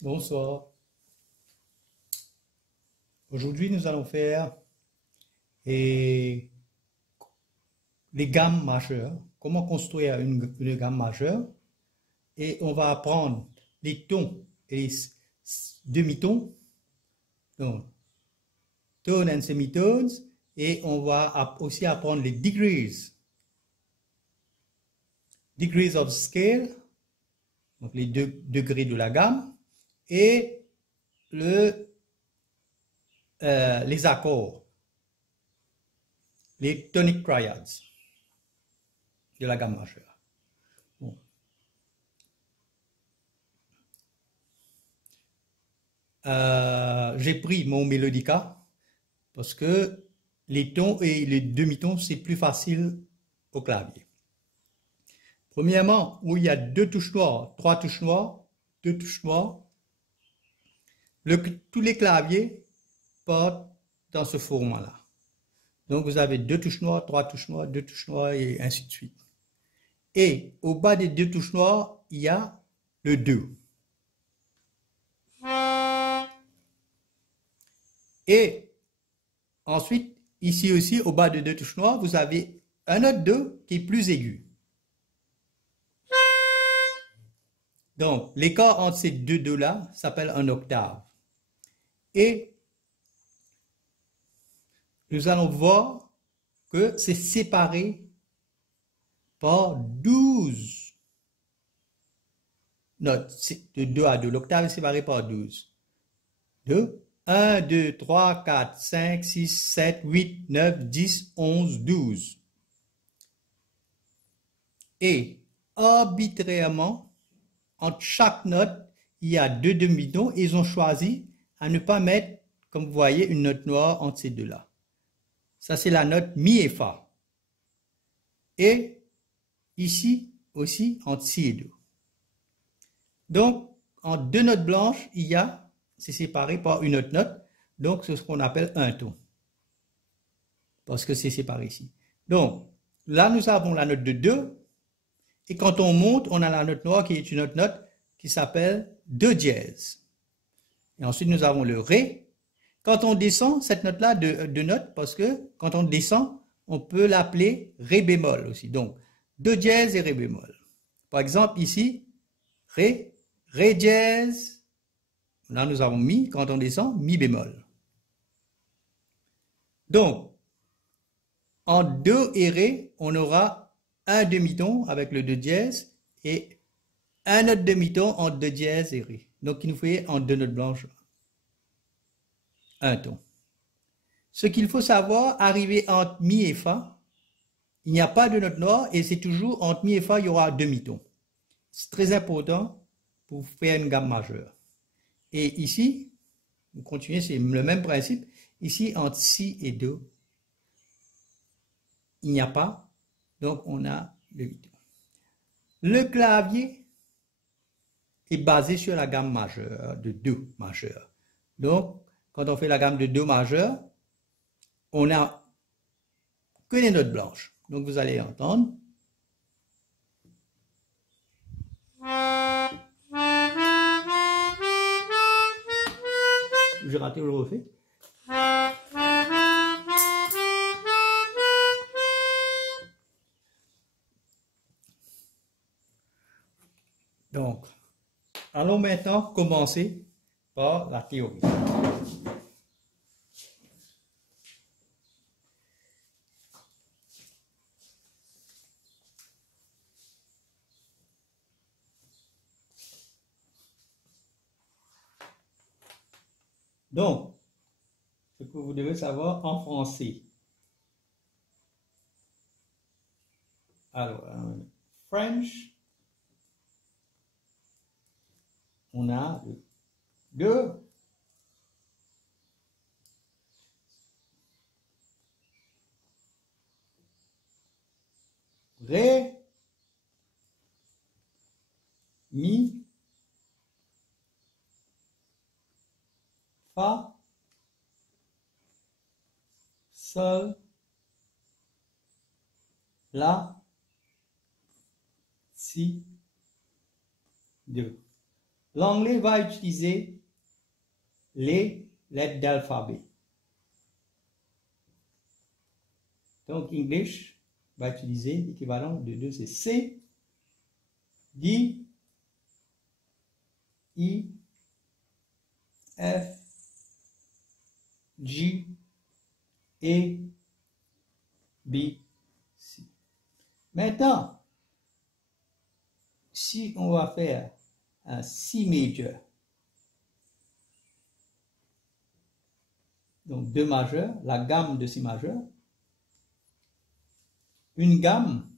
Bonsoir. Aujourd'hui, nous allons faire les gammes majeures. Comment construire une gamme majeure. Et on va apprendre les tons et les demi-tons. Donc, tones and semitones. Et on va aussi apprendre les degrees. Degrees of scale. Donc, les degrés de la gamme. Et les accords, les tonic triads de la gamme majeure. Bon. J'ai pris mon mélodica parce que les tons et les demi-tons, c'est plus facile au clavier. Premièrement, où il y a deux touches noires, trois touches noires, deux touches noires, tous les claviers partent dans ce format-là. Donc, vous avez deux touches noires, trois touches noires, deux touches noires et ainsi de suite. Et au bas des deux touches noires, il y a le 2. Et ensuite, ici aussi, au bas de deux touches noires, vous avez un autre 2 qui est plus aigu. Donc, l'écart entre ces deux 2-là s'appelle un octave. Et nous allons voir que c'est séparé par 12 notes. De 2 à 2. L'octave est séparé par 12. 2, 1, 2, 3, 4, 5, 6, 7, 8, 9, 10, 11, 12. Et arbitrairement, entre chaque note, il y a deux demi-tons et ils ont choisi à ne pas mettre, comme vous voyez, une note noire entre ces deux-là. Ça, c'est la note mi et fa. Et ici aussi, entre si et do. Donc, entre deux notes blanches, c'est séparé par une autre note. Donc, c'est ce qu'on appelle un ton. Parce que c'est séparé ici. Donc, là, nous avons la note de 2. Et quand on monte, on a la note noire qui est une autre note qui s'appelle do dièse. Et ensuite, nous avons le ré. Quand on descend, cette note-là, de note, parce que quand on descend, on peut l'appeler ré bémol aussi. Donc, do dièse et ré bémol. Par exemple, ici, ré, ré dièse. Là, nous avons mi. Quand on descend, mi bémol. Donc, en do et ré, on aura un demi-ton avec le do dièse et un autre demi-ton entre do dièse et ré. Donc, il nous faut en deux notes blanches un ton. Ce qu'il faut savoir, arriver entre mi et fa, il n'y a pas de note noire et c'est toujours entre mi et fa, il y aura un demi-ton. C'est très important pour faire une gamme majeure. Et ici, vous continuez, c'est le même principe. Ici, entre si et do, il n'y a pas, donc on a demi-ton. Le clavier est basé sur la gamme majeure, de do majeur. Donc, quand on fait la gamme de do majeur, on n'a que les notes blanches. Donc, vous allez entendre. J'ai raté le refait. Donc, allons maintenant commencer par la théorie. Donc, ce que vous devez savoir en français. Alors, French, on a deux, ré, mi, fa, sol, la, si, do. L'anglais va utiliser les lettres d'alphabet. Donc, English va utiliser l'équivalent de 2, c'est C, D, E, F, G, A, B, C. Maintenant, si on va faire un C majeur, donc 2 majeurs, la gamme de C majeur, une gamme,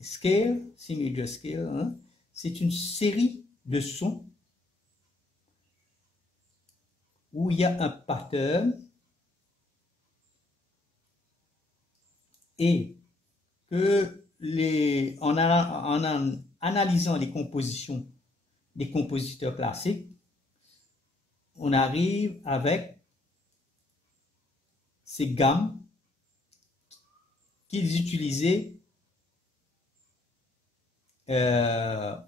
scale, C major scale, hein, c'est une série de sons où il y a un pattern et que en analysant les compositions des compositeurs classiques, on arrive avec ces gammes qu'ils utilisaient dans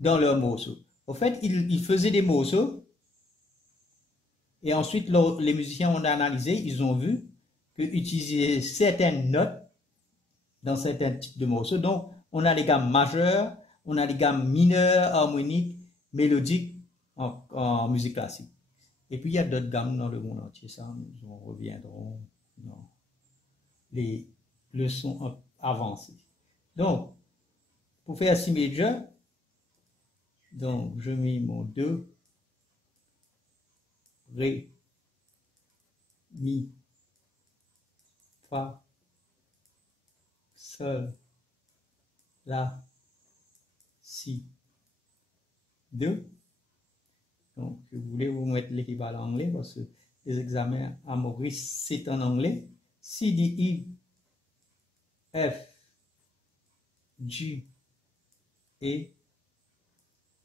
leurs morceaux. Au fait, ils faisaient des morceaux et ensuite les musiciens ont analysé, ils ont vu qu'utiliser certaines notes dans certains types de morceaux. Donc, on a les gammes majeures, on a les gammes mineures, harmoniques, mélodiques en musique classique. Et puis, il y a d'autres gammes dans le monde entier. Ça, nous reviendrons dans les leçons avancées. Donc, pour faire C major, donc je mets mon 2, Ré, Mi, Fa, Sol, La, Si, 2. Donc, je voulais vous mettre l'équivalent anglais parce que les examens à Maurice, c'est en anglais. C, D, E, F, G, A,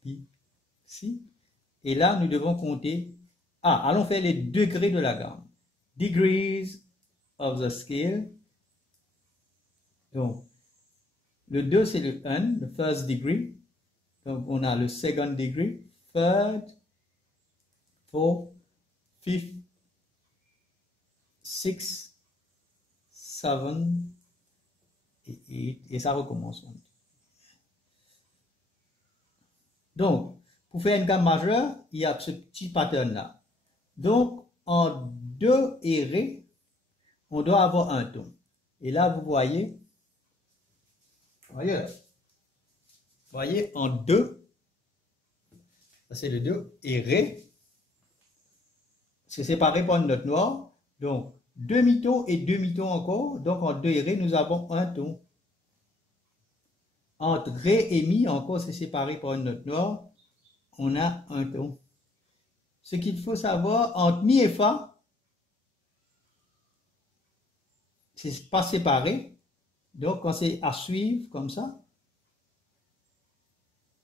B, C. Et là, nous devons compter. Ah, allons faire les degrés de la gamme. Degrees of the scale. Donc, le 2, c'est le 1, le first degree. Donc, on a le second degree, third, fourth, fifth, sixth, seventh et 8. Et ça recommence. Donc, pour faire une gamme majeure, il y a ce petit pattern-là. Donc, en Do et Ré, on doit avoir un ton. Et là, vous voyez, en Do, ça c'est le Do, et Ré, c'est séparé par une note noire. Donc, demi-ton et demi-ton encore. Donc, en Do et Ré, nous avons un ton. Entre Ré et Mi, encore, c'est séparé par une note noire. On a un ton. Ce qu'il faut savoir, entre Mi et Fa, c'est pas séparé. Donc, quand c'est à suivre comme ça,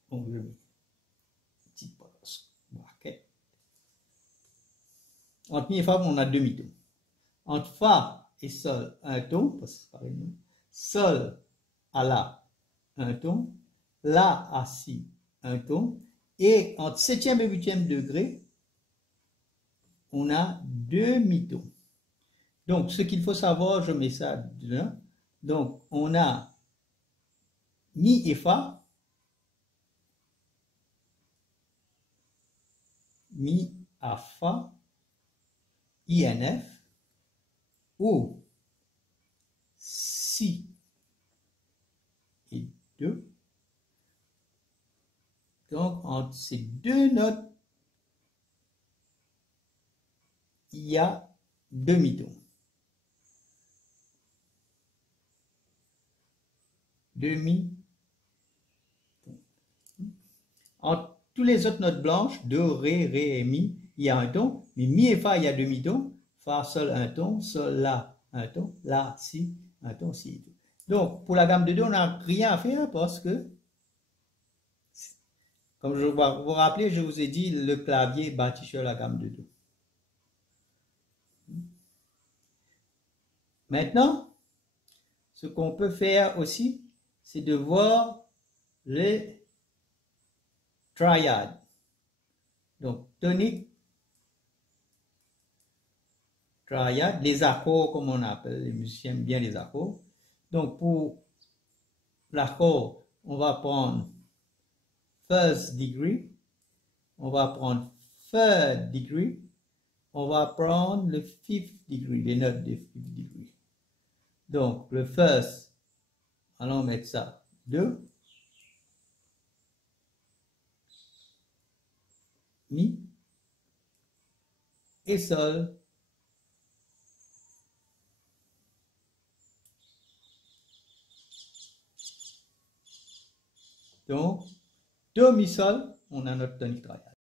on le met. Petite braquette. Entre Mi et Fa, on a demi-ton. Entre Fa et Sol, un ton, parce que c'est pareil, non? Sol à La, un ton. La à Si, un ton. Et entre 7e et 8e degré, on a demi-ton. Donc, ce qu'il faut savoir, je mets ça là. Donc, on a Mi et Fa. Mi à Fa. INF. Ou Si et 2. Donc, entre ces deux notes, il y a demi-ton. Demi-ton. Entre tous les autres notes blanches, Do, Ré, Ré et Mi, il y a un ton. Mais Mi et Fa, il y a demi-ton. Fa, Sol, un ton. Sol, La, un ton. La, Si, un ton, Si et 2. Donc, pour la gamme de Do, on n'a rien à faire parce que, comme je vous rappelez, je vous ai dit, le clavier bâti sur la gamme de Do. Maintenant, ce qu'on peut faire aussi, c'est de voir les triade. Donc, tonique, triade, les accords, comme on appelle, les musiciens aiment bien les accords. Donc, pour l'accord, on va prendre first degree, on va prendre third degree, on va prendre le fifth degree, les notes de fifth degree. Donc, le first, allons mettre ça 2, mi et sol. Donc, do, mi, sol, on a notre tonique triade.